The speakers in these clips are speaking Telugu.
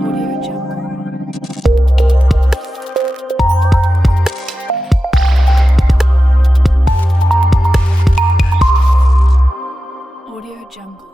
Audio Jungle. Audio Jungle.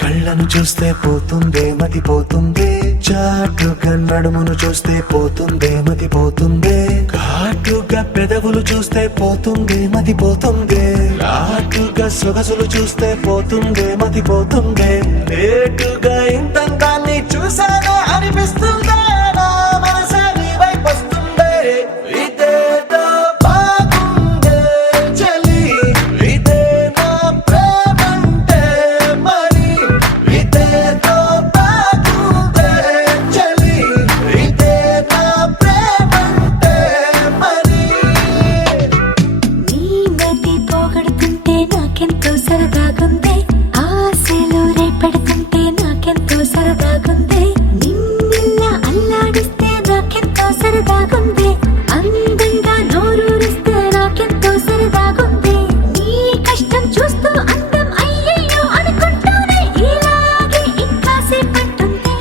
కళ్ళను చూస్తే పోతుందే మతి పోతుందే, చాటుగా నడుమును చూస్తే పోతుందే మతి పోతుందే, ఘాటుగా పెదవులు చూస్తే పోతుందే మతి పోతుందే, ఘాటుగా సొగసులు చూస్తే పోతుందే మతి పోతుందే, లేటుగా ఇంతంతాన్ని చూసాగా అనిపిస్తుందా నా మనసే నీ వైపు వస్తుందే. ఇదేదో బాగుందే చలి, ఇదే నా ప్రేమంటే మరి, ఇదేదో బాగుందే చలి, ఇదే నా ప్రేమంటే మరి. నీ మతి పోగొడుతుంటే నాకెంతో సరదాగుంది, ఆశలు రేపెడుతుంటే నాకెంతో సరదాగుంది, నిన్నెల్లా అల్లాడిస్తే నాకెంతో సరదాగుంది, అందంగా నోరూరిస్తే నాకెంతో సరదాగుంది, నీ కష్టం చూస్తూ అందం అయ్యయ్యో అనుకుంటూనే ఇలాగే ఇంకాసేపట్టుంది.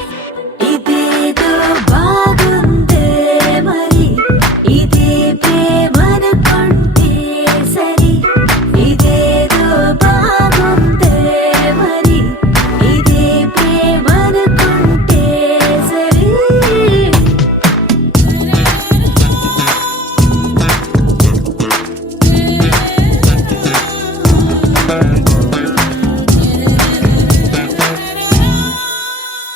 ఇదేదో బాగుందే మరి, ఇదే ప్రేమనుకుంటే సరి, ఇదేదో బాగుందే మరి, ఇదే ప్రేమనుకుంటే సరి.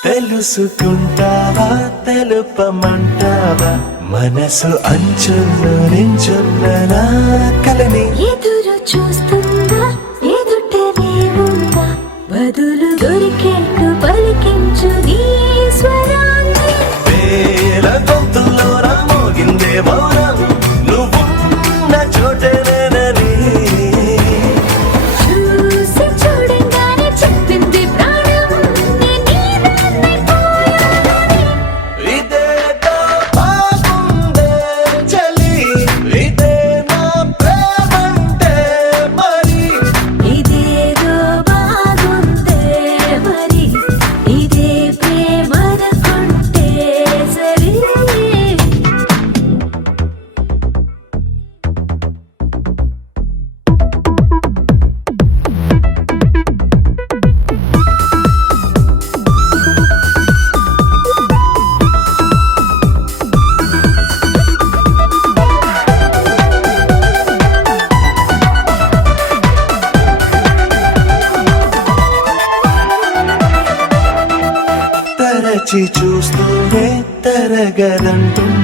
తెలుసుకుంటావా తెలుపమంటావా, మనసు అంచుల్లో నించున్న నా కలని. ఎదురు చూస్తుందా ఎదుటనే ఉందా, బదులు దొరికేట్టు పలికించు నీ స్వరాన్ని. వేల గొంతుల్లో మోగిందే మౌనం, నువ్వున్న చోటనేనని. చూసి చూడంగానే చెప్పింది ప్రాణం, నేను నీదాన్నైపోయానని. ఇదేదో బాగుందే చలి, ఇదే నా ప్రేమంటే మరి, ఇదేదో బాగుందే మరి, ఇదే ప్రేమనుకుంటే సరి. తరచి చూస్తూనే తరగదంటున్నా